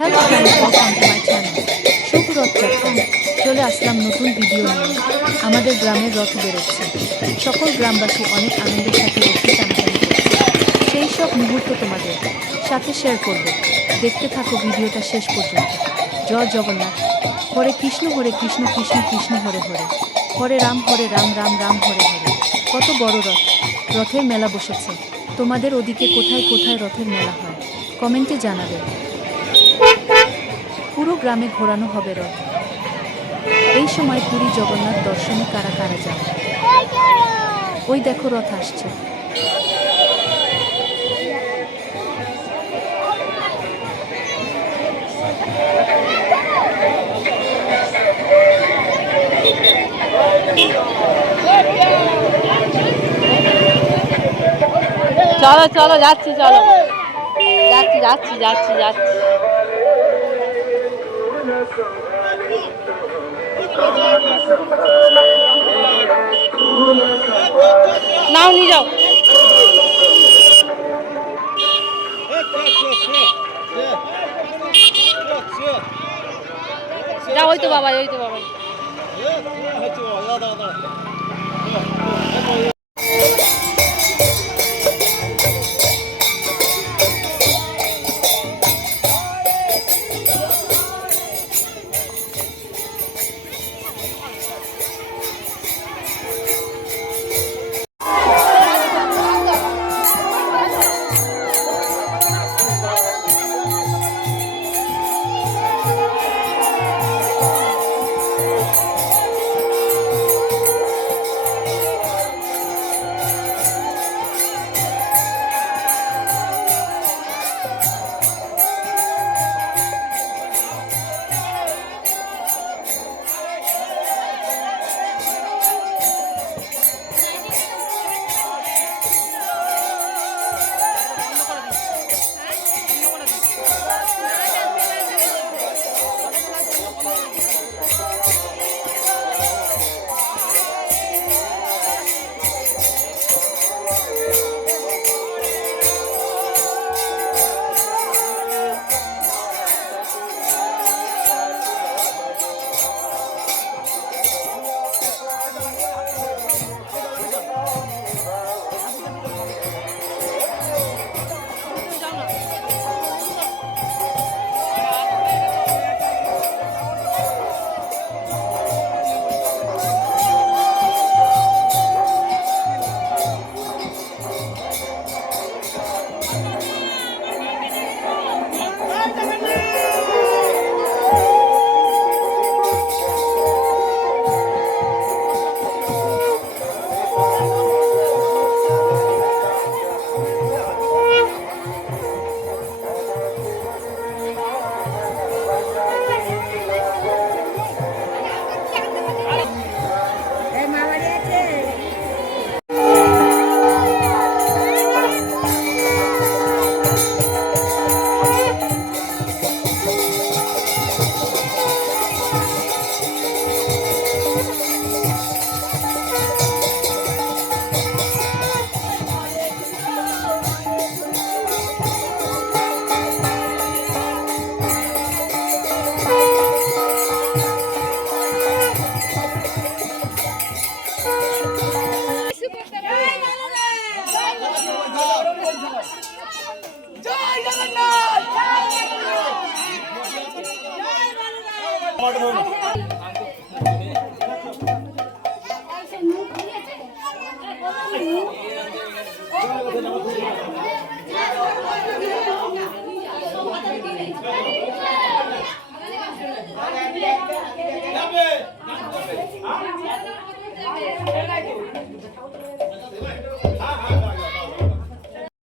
Hello friends, welcome to my channel শুভ রথযাত্রা। চলে আসলাম নতুন ভিডিও নিয়ে। আমাদের গ্রামের রথ বেরোচ্ছে। সকল গ্রামবাসী অনেক আনন্দের সাথে রশি টানাটানি করছে। সেই সব মুহূর্ত তোমাদের সাথে শেয়ার করব। দেখতে থাকো ভিডিওটা শেষ পর্যন্ত। জয় জগন্নাথ। হরে কৃষ্ণ কৃষ্ণ কৃষ্ণ হরে হরে। হরে রাম রাম রাম হরে হরে। কত বড় রথ! রথের মেলা বসেছে। তোমাদের ওদিকে কোথায় কোথায় রথের মেলা হয় কমেন্টে জানাবে। পুরো গ্রামে ঘোরানো হবে রথ। এই সময় পুরী জগন্নাথ দর্শনে কারা কারা যাও? ওই দেখো রথ আসছে। চলো চলো যাচ্ছি, চলো যাচ্ছি যাচ্ছি যাচ্ছি যাচ্ছি। নাও নিয়ে যাও। যা, ওই তো বাবা, ওই তো বাবা।